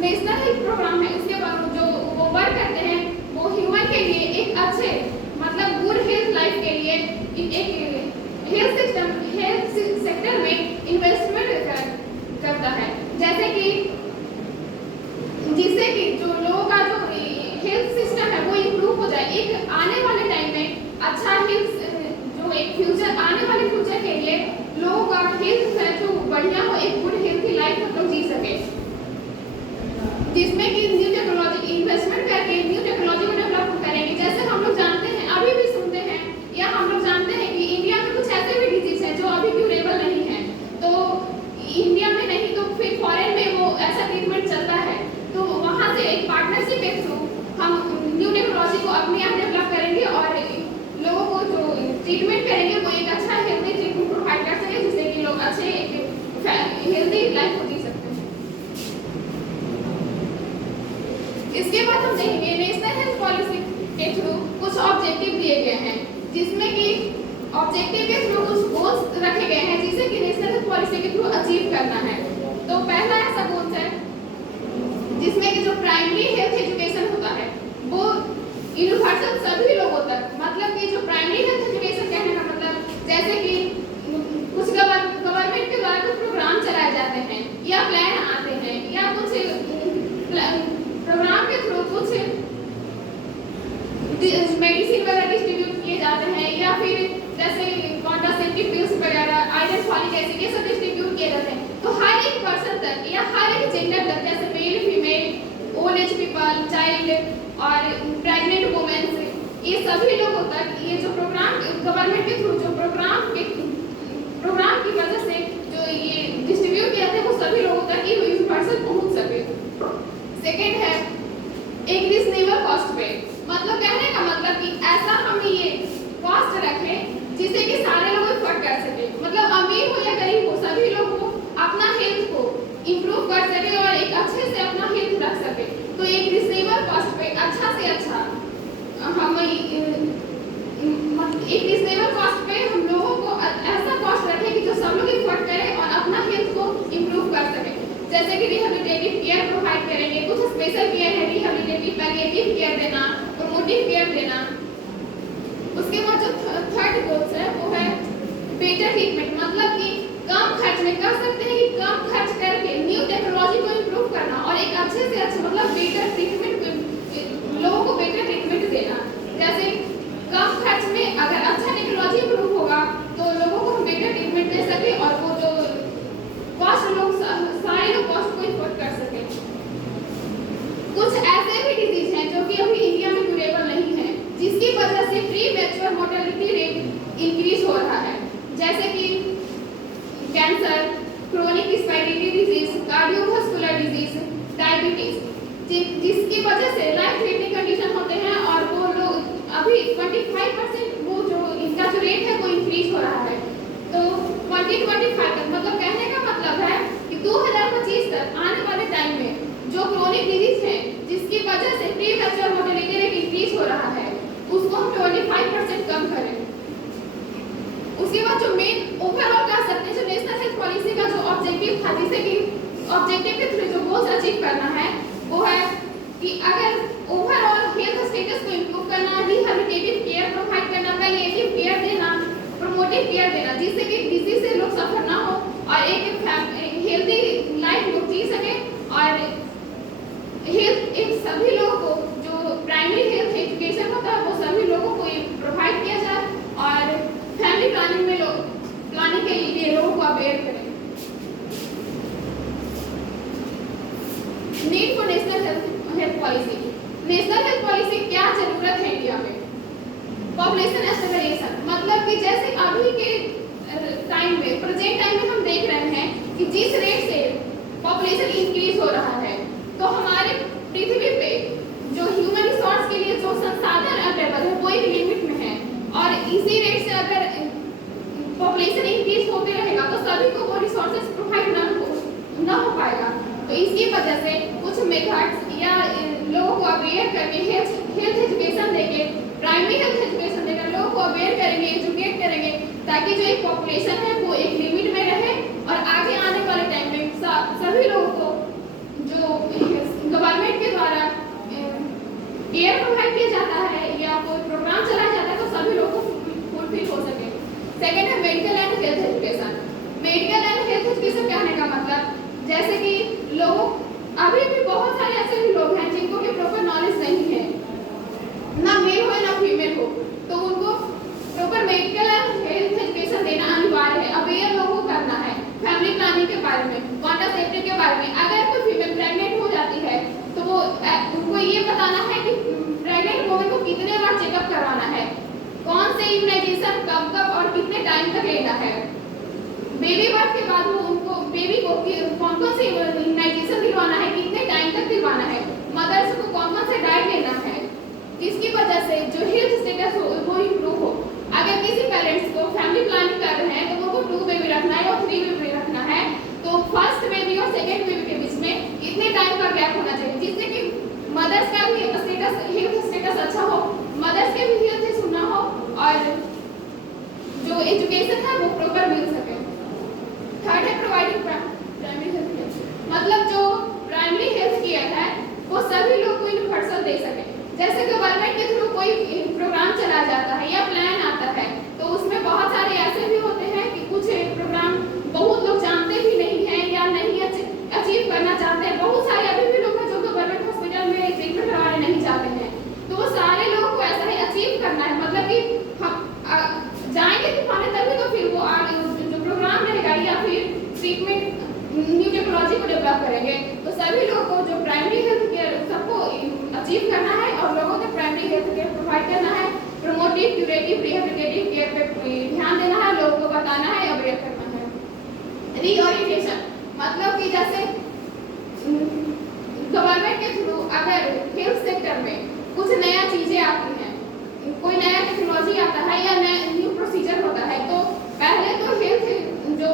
National health programme है, इसके बाद जो वो वर्क करते हैं वो ह्यूमन के लिए एक अच्छे मतलब गुड हेल्थ लाइफ के लिए एक हेल्थ सेक्टर में इन्वेस्टमेंट करता है, जैसे कि जिससे कि जो लोगों का जो हेल्थ सिस्टम है वो इम्प्रूव हो जाए। एक आने वाले टाइम में अच्छा हेल्थ जो एक फ्यूचर आने वाले फ्यूचर के लिए लोगों का हेल्थ है जो बढ़िया हो, एक गुड हेल्थी लाइफ हम लोग जी सके, जिसमें कि न्यू टेक्नोलॉजी इन्वेस्टमेंट करके न्यू टेक्नोलॉजी को डेवलप करेंगे। जैसे हम लोग जानते हैं, अभी भी सुनते हैं या हम लोग जानते हैं कि इंडिया में कुछ ऐसे भी डिजीज है जो अभी क्यूरेबल नहीं है, तो इंडिया में नहीं तो फिर फॉरेन में वो ऐसा ट्रीटमेंट चलता है, तो वहाँ से एक पार्टनरशिप के थ्रू हम न्यू टेक्नोलॉजी को अपने आप डेवलप करेंगे और लोगों को जो ट्रीटमेंट करेंगे वो एक अच्छा हेल्थी ट्रीटमेंट प्रोवाइड कर सके, जिससे कि लोग अच्छे एक हेल्थी लाइफ को जी सकते हैं। इसके बाद हम देखेंगे नेशनल हेल्थ पॉलिसी के थ्रू कुछ ऑब्जेक्टिव दिए गए हैं, जिसमें कि ऑब्जेक्टिव के थ्रू कुछ गोल्स रखे गए हैं जिसे कि नेशनल हेल्थ पॉलिसी के थ्रू अचीव करना है। तो पहला ऐसा गोल है जिसमें कि जो प्राइमरी हेल्थ एजुकेशन होता है वो यूनिवर्सल सभी लोगों तक, मतलब कि जो प्राइमरी हेल्थ एजुकेशन कहने का मतलब जैसे कि कुछ गवर्नमेंट के द्वारा कुछ प्रोग्राम चलाए जाते हैं या प्लान आते हैं या कुछ प्रोग्राम के थ्रू कुछ मेडिसिन वगैरह डिस्ट्रीब्यूट किए जाते हैं या फिर जैसे कॉन्ट्रासेप्टिव पिल्स वगैरह, आयरन फॉलिक एसिड, ये सब डिस्ट्रीब्यूट किए जाते हैं। तो हर एक पर्सन तक या हर एक जेंडर तक, जैसे male female, old age people, child और प्रेग्नेंट वुमेन्स, ये सभी लोगों तक ये जो प्रोग्राम गवर्नमेंट के थ्रू जो प्रोग्राम की वजह से जो ये डिस्ट्रीब्यूट किया जाता है वो सभी लोगों तक ये यूनिवर्सल पहुंच सके। सेकेंड है एक रीजनेबल कॉस्ट पे, मतलब कहने का मतलब कि ऐसा हम ये कॉस्ट रखें जिससे कि सारे लोग अफोर्ड कर सके, मतलब अमीर हो या गरीब हो सभी लोग को अपना हेल्थ को इम्प्रूव कर सके और एक अच्छे से अपना हेल्थ रख सके। तो एक रीजनेबल कॉस्ट पे अच्छा से अच्छा हम एक रीजनेबल कॉस्ट पे हम लोगों को ऐसा कॉस्ट रखें कि जो सब लोग अफोर्ड करें और अपना हेल्थ को इम्प्रूव कर सके, जैसे कि रिहेबिलिटेटिव केयर प्रोवाइड करेंगे, कुछ स्पेशल केयर है, रिहेबिलिटेटिव पैलिएटिव केयर देना, प्रोमोटिव केयर देना। उसके बाद जो थर्ड गोल्स है वो है बेटर ट्रीटमेंट, मतलब कि कम खर्च में कर सकते हैं कि कम खर्च करके न्यू टेक्नोलॉजी को इम्प्रूव करना और एक अच्छे से अच्छा मतलब बेटर ट्रीटमेंट, लोगों को बेटर ट्रीटमेंट देना। जैसे कम खर्च में अगर अच्छा टेक्नोलॉजी इम्प्रूव होगा तो लोगों को हम बेटर ट्रीटमेंट दे सके और वो जो कॉस्ट लोग सारे लोग कॉस्ट को अफोर्ड कर सके। कुछ ऐसे भी डिजीज हैं जो कि अभी इंडिया में क्यूरेबल नहीं है, जिसकी वजह से premature mortality rate increase हो रहा है, जैसे कि cancer, chronic respiratory disease, cardiovascular disease, diabetes, जिसकी वजह से लाइफ थ्रेटनिंग कंडीशन होते हैं और वो लोग अभी 25% वो जो इनका जो रेट है वो इंक्रीज हो रहा है। तो 2025 तक मतलब कहने का मतलब है कि 2025 तक आने वाले टाइम में जो क्रोनिक डिजीज है जिसकी वजह से premature mortality rate increase हो रहा है उसको हम 25% कम करें। उसके बाद जो मेन ओवरऑल कह सकते हैं जो नेशनल हेल्थ पॉलिसी का जो ऑब्जेक्टिव था, जिसे कि ऑब्जेक्टिव के थ्रू जो गोल्स अचीव करना है वो है कि अगर ओवरऑल हेल्थ स्टेटस को इम्प्रूव करना, रिहेबिलिटेटिव केयर प्रोवाइड करना, पैलिएटिव केयर देना, प्रोमोटिव केयर देना, जिससे कि डिजीज से लोग सफर ना हो और एक हेल्दी लाइफ लोग जी सके और हेल्थ एक सभी लोगों को जो प्राइमरी हेल्थ एजुकेशन होता है वो सभी लोगों को प्रोवाइड किया जाए और फैमिली प्लानिंग में प्लानिंग के लिए लोगों को अवेयर करें। Need for national health policy. National health policy क्या जरूरत है इंडिया में? पॉपुलेशन एस्टिमेशन, मतलब कि जैसे अभी के टाइम में प्रेजेंट टाइम में हम देख रहे हैं कि जिस रेट से पॉपुलेशन इंक्रीज हो रहा है तो हमारे पृथ्वी पे जो ह्यूमन रिसोर्स के लिए जो संसाधन अवेलेबल है वो एक लिमिट में है और इसी रेट से अगर पॉपुलेशन इंक्रीज होते रहेगा तो सभी को वो रिसोर्सेज प्रोवाइड ना हो पाएगा। तो इसकी वजह से कुछ मेथड्स या लोगों को अवेयर करके हेल्थ एजुकेशन देके, प्राइमरी हेल्थ एजुकेशन देकर लोगों को अवेयर करेंगे, एजुकेट करेंगे ताकि जो एक पॉपुलेशन है वो एक लिमिट में रहे और आगे आने वाले टाइम में सभी लोगों को जो मेडिकल एंड हेल्थ एजुकेशन कहने का मतलब जैसे कि लोग अभी भी बहुत सारे ऐसे भी लोग हैं जिनको कि प्रॉपर नॉलेज नहीं है, ना मेल हो ना फीमेल हो, तो उनको proper medical and health education देना अनिवार्य है। अवेयर लोगों को करना है फैमिली प्लानिंग के बारे में, कॉन्ट्रासेप्टिव के बारे में। अगर कोई फीमेल प्रेग्नेंट हो जाती है तो वो उनको ये बताना है कि प्रेग्नेंट वुमन को कितने बार चेकअप करवाना है, कौन से इम्यूनाइजेशन कब कब और कितने टाइम तक लेना है। बेबी बर्थ के बाद वो उनको बेबी को कौन कौन से इम्यूनाइजेशन दिलवाना है, कितने टाइम तक दिलवाना है, मदर्स को कौन कौन से डाइट लेना है, जिसकी वजह से जो हेल्थ स्टेटस हो वो इम्प्रूव हो। अगर किसी पेरेंट्स को फैमिली प्लानिंग कर रहे हैं तो उनको 2 बेबी रखना है और 3 बेबी रखना है, तो फर्स्ट बेबी और सेकेंड बेबी के बीच में इतने टाइम का गैप होना चाहिए जिससे कि मदर्स का भी स्टेटस हेल्थ स्टेटस अच्छा हो, मदर्स के भी हेल्थ इशू ना हो और जो एजुकेशन है वो प्रॉपर मिल सके। थर्ड है प्रोवाइडिंग प्राइमरी हेल्थ केयर, मतलब जो प्राइमरी हेल्थ केयर है वो सभी लोग को यूनिवर्सल दे सके। जैसे गवर्नमेंट के थ्रू कोई प्रोग्राम चला जाता है या प्लान आता है तो उसमें बहुत सारे ऐसे भी होते हैं कि कुछ प्रोग्राम बहुत लोग जानते भी नहीं हैं या नहीं अचीव करना चाहते हैं। बहुत सारे अभी भी लोग हैं जो गवर्नमेंट हॉस्पिटल में ट्रीटमेंट करवाने नहीं चाहते हैं, तो वो सारे लोगों को ऐसा ही अचीव करना है। मतलब कि हम जाएंगे दिखाने तभी तो फिर वो जो प्रोग्राम रहेगा या फिर ट्रीटमेंट न्यू टेक्नोलॉजी को डेवलप करेंगे। तो सभी लोगों को जो प्राइमरी हेल्थ केयर सबको अचीव करना है और लोगों को प्राइमरी हेल्थ केयर प्रोवाइड करना है। प्रोमोटिव क्यूरेटिव रिहेबिलिटेटिव केयर पे ध्यान देना है, लोगों को बताना है, अवेयर करना है। रीओरिएंटेशन मतलब कि जैसे गवर्नमेंट के थ्रू अगर हेल्थ सेक्टर में कुछ नया चीजें आती हैं, कोई नया टेक्नोलॉजी आता है या नया न्यू प्रोसीजर होता है, तो पहले तो हेल्थ जो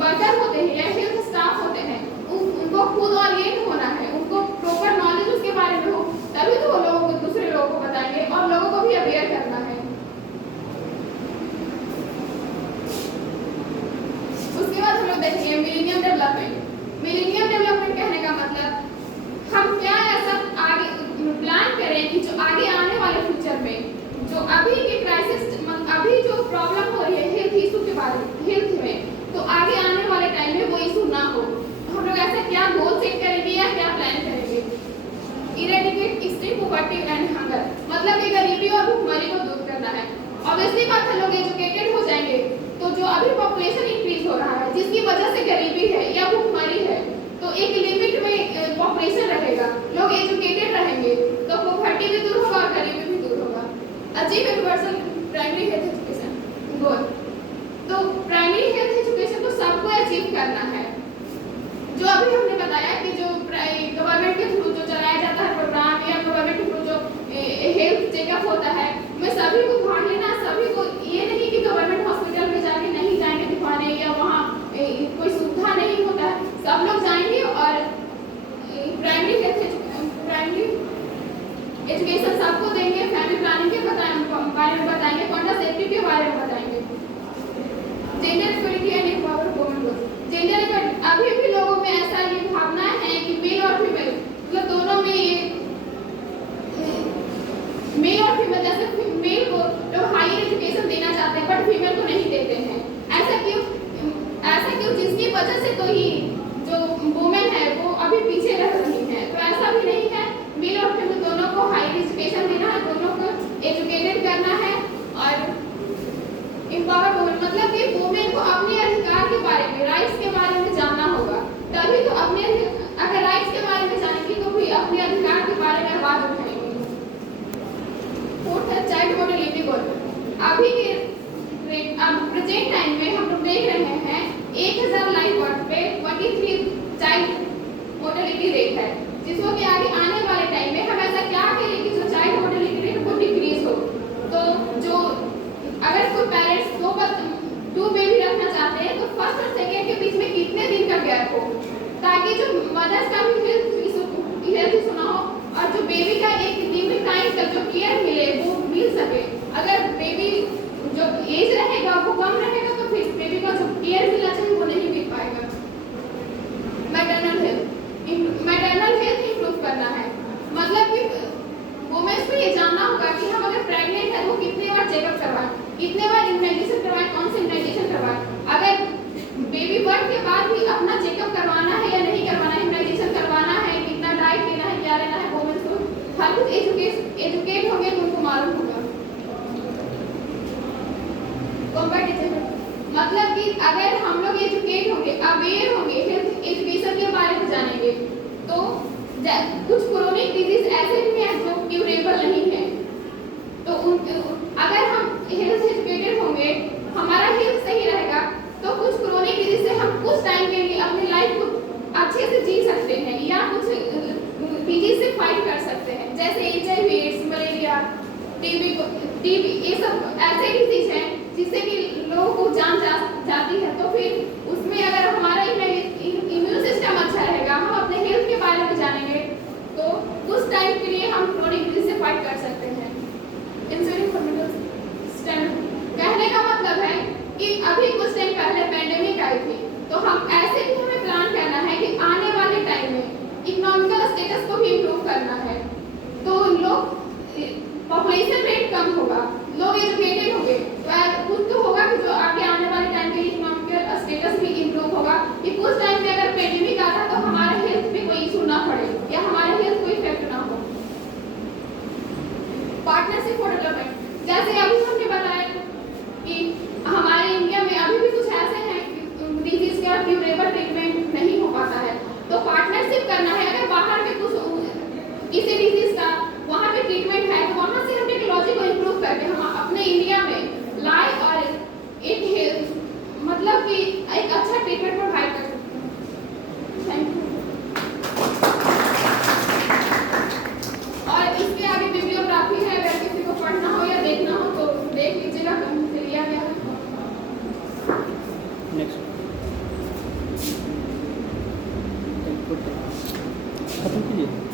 वर्कर होते हैं या हेल्थ स्टाफ होते हैं उनको खुद ओरिएंट होना है, उनको प्रॉपर नॉलेज उसके बारे में हो, तभी तो वो लोगों को दूसरे लोगों को बताएंगे और लोगों को भी अवेयर करना है। उसके बाद हम लोग देखेंगे मिलेनियम डेवलपमेंट। मिलेनियम डेवलपमेंट कहने का मतलब हम क्या ऐसा आगे प्लान करें कि जो आगे आने वाले फ्यूचर में जो अभी के क्राइसिस अभी जो प्रॉब्लम हो रही है हेल्थ इशू के बारे में हेल्थ में, तो आगे आने वाले टाइम में वो इशू ना हो। हम लोग ऐसा क्या गोल सेट करेंगे या क्या प्लान करेंगे। Eradicate extreme poverty and hunger मतलब कि गरीबी और भूखमरी को दूर करना है। ऑब्वियसली बात है लोग एजुकेटेड हो जाएंगे तो जो अभी पॉपुलेशन इंक्रीज हो रहा है जिसकी वजह से गरीबी है या भूखमरी है, तो एक लिमिट में पॉपुलेशन रहेगा, लोग एजुकेटेड रहेंगे तो पॉवर्टी भी दूर होगा और गरीबी भी दूर होगा। Achieve universal primary health education goal, तो प्राइमरी हेल्थ एजुकेशन को सबको अचीव करना है। जो अभी हमने बताया कि जो गवर्नमेंट के थ्रू जो चलाया जाता है प्रोग्राम या गवर्नमेंट के थ्रू जो हेल्थ चेकअप होता है उसमें सभी को भाग लेना, सभी को ये नहीं कि गवर्नमेंट हॉस्पिटल में जाके नहीं जाएंगे दिखाने या वहाँ कोई सुविधा नहीं होता है, सब लोग जाएंगे और प्राइमरी एजुकेशन सबको देंगे, फैमिली प्लानिंग के बारे में बताएंगे, कॉन्ट्रासेप्टिव के बारे में बताएंगे, gender equality and empowerment women. Gender equality अभी भी लोगों में ऐसा ये भावना है कि मेल और फीमेल मतलब दोनों में ये मेल और फीमेल, जैसे मेल को लोग हायर एजुकेशन देना चाहते हैं बट फीमेल को नहीं देते हैं। ऐसा क्यों जिसकी वजह से तो ही जो वुमेन है वो अभी पीछे रह रही है। तो ऐसा भी नहीं है, मेल और फीमेल दोनों को हायर एजुकेशन देना है, दोनों को एजुकेटेड करना है और एम्पावर वुमेन मतलब कि वुमेन को अपने अधिकार के बारे में, राइट्स के बारे में जानना होगा, तभी तो अपने अगर राइट्स के बारे में जानेंगी तो भी अपने अधिकार के बारे में आवाज उठाएंगी। फोर्थ है चाइल्ड मोर्टेलिटी गोल। अभी के प्रेजेंट टाइम में हम लोग देख रहे हैं 1000 लाइव बर्थ पे 23 चाइल्ड मोर्टेलिटी रेट है, जिसको कि आगे आने वाले टाइम में हम ऐसा क्या करें कि जो चाइल्ड मोर्टेलिटी रेट वो डिक्रीज हो। तो जो अगर कोई पेरेंट्स 2 बेबी रखना चाहते हैं तो फर्स्ट और सेकेंड के बीच में कितने दिन का गैप हो, ताकि जो मदर्स का भी हेल्थ इशू ना हो और जो बेबी का एक लिमिट टाइम तक जो केयर मिले वो मिल सके। अगर बेबी जो एज रहेगा वो कम रहेगा तो फिर बेबी का जो केयर मिलना चाहिए वो नहीं मिल पाएगा। मैटरनल हेल्थ इंप्रूव करना है, मतलब कि वुमेन्स को ये जानना होगा कि हम अगर प्रेग्नेंट है वो कितने बार चेकअप करवाएं, कितने बार इम्यूनाइजेशन करवाएं, कौन से इम्यूनाइजेशन करवाएं। अगर कुछ क्रोनिक डिजीज ऐसे भी हैं जो क्यूरेबल नहीं है। तो अगर हम हेल्थ एजुकेटेड होंगे, हमारा हेल्थ सही रहेगा, तो कुछ क्रोनिक डिजीज से हम कुछ टाइम के लिए अपनी लाइफ को अच्छे से जी सकते हैं या कुछ डिजीज से फाइट कर सकते हैं, जैसे HIV, एड्स, मलेरिया, टीबी, ये सब ऐसे डिजीज हैं जिससे कि लोगों को जान जाती है। तो फिर उसमें अगर हमारा इम्यून सिस्टम अच्छा रहेगा, हम अपने हेल्थ के बारे में जानेंगे, तो कुछ टाइम के लिए हम क्रोनिक डिजीज से फाइट कर सकते हैं। कहने का मतलब है कि अभी कुछ टाइम पहले पेंडेमिक आई थी, तो हम ऐसे भी हमें प्लान करना है कि आने वाले टाइम में इकोनॉमिकल स्टेटस को भी इम्प्रूव करना है। तो लोग पॉपुलेशन रेट कम होगा, लोग एजुकेटेड होंगे, तो कुछ तो होगा कि जो आगे आने वाले टाइम के इकोनॉमिकल स्टेटस भी इम्प्रूव होगा। कि कुछ टाइम में अगर पेंडेमिक आता तो हमारे हेल्थ पे कोई इशू ना पड़े या हमारे हेल्थ को इफेक्ट ना हो। पार्टनरशिप फॉर डेवलपमेंट, जैसे अभी हमने बताया कि हमारे इंडिया में अभी भी कुछ ऐसे हैं डिजीज का क्यूरेबल ट्रीटमेंट नहीं हो पाता है, तो पार्टनरशिप करना है। अगर बाहर में कुछ किसी डिजीज का वहाँ पे ट्रीटमेंट है, तो वहाँ से हम टेक्नोलॉजी को इम्प्रूव करके हम अपने इंडिया में लाए और एक हेल्थ मतलब कि एक अच्छा ट्रीटमेंट प्रोवाइड कर सकते हैं। Thank you. और इसके आगे बिब्लियोग्राफी है, अगर किसी को पढ़ना हो या देखना हो तो देख लीजिएगा, कहीं से लिया गया है। नेक्स्ट खत्म कीजिए।